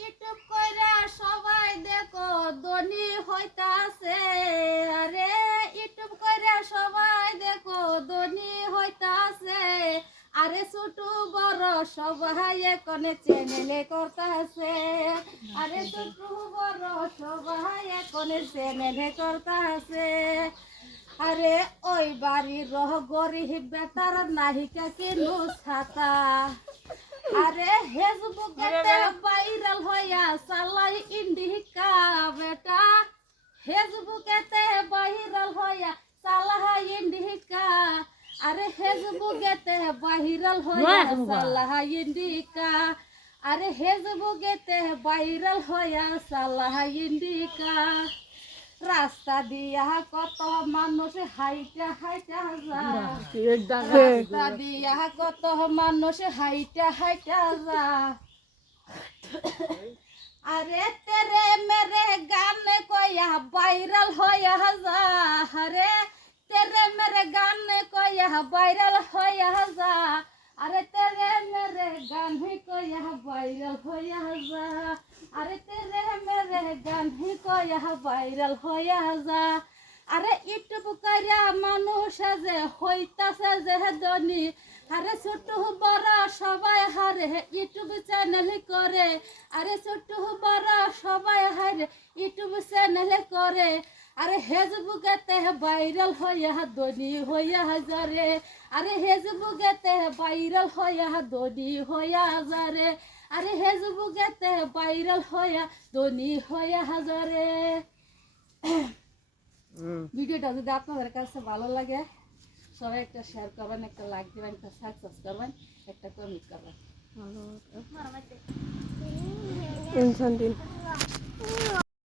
YouTube কইরা সবাই দেখো ধনী হইতাছে। আরে ইউটিউব কইরা সবাই দেখো ধনী হইতাছে। আরে ছোট বড় সবাই এখন চ্যানেলে করতাছে। আরে ছোট বড় সবাই এখন চ্যানেলে করতাছে। আরে ওই বাড়ির গরিব বেটার নাহিকা কিনু ছাতা। আরে ফেসবুকেতে ভাইরাল হইয়া চালাই ইন্ডিকা বেটা। ফেসবুকেতে ভাইরাল হইয়া চালাই ইন্ডিকা। আরে ফেসবুকেতে ভাইরাল হইয়া চালাই ইন্ডিকা। আরে ফেসবুকেতে ভাইরাল হইয়া চালাই ইন্ডিকা। রাস্তা দিয়া কত মানুষ হাইটা হাইটা যায়। রাস্তা দিয়া কত মানুষ হাইটা হাইটা যায়। আরে তেরে মেরে গান কইয়া ভাইরাল হইয়া যা। আরে তেরে মেরে গান কইয়া ভাইরাল হইয়া যা। আরে তেরে মেরে গান কইয়া ভাইরাল হইয়া যা। আরে তেরে মেরে গান কইয়া ভাইরাল হইয়া যা। আরে ইউটিউব কইরা মানুষ যে হইতাছে যে ধনী। আরে ছোট বড় সবাই হারে ইউটিউব চ্যানেল করে। আরে ছোট বড় সবাই হারে ইউটিউব চ্যানেল করে। আরে ফেসবুকেতে ভাইরাল হইয়া ধনী হইয়া যারে। আরে ফেসবুকেতে ভাইরাল হইয়া ধনী হইয়া যারে। আরে ফেসবুকেতে ভাইরাল হইয়া ধনী হইয়া যারে। ভিডিওটা যদি আপনাদের কাছে ভালো লাগে সবাই একটা শেয়ার করবেন, একটা লাইক দিবেন, একটা সাবস্ক্রাইব করবেন, একটা কমেন্ট করবেন।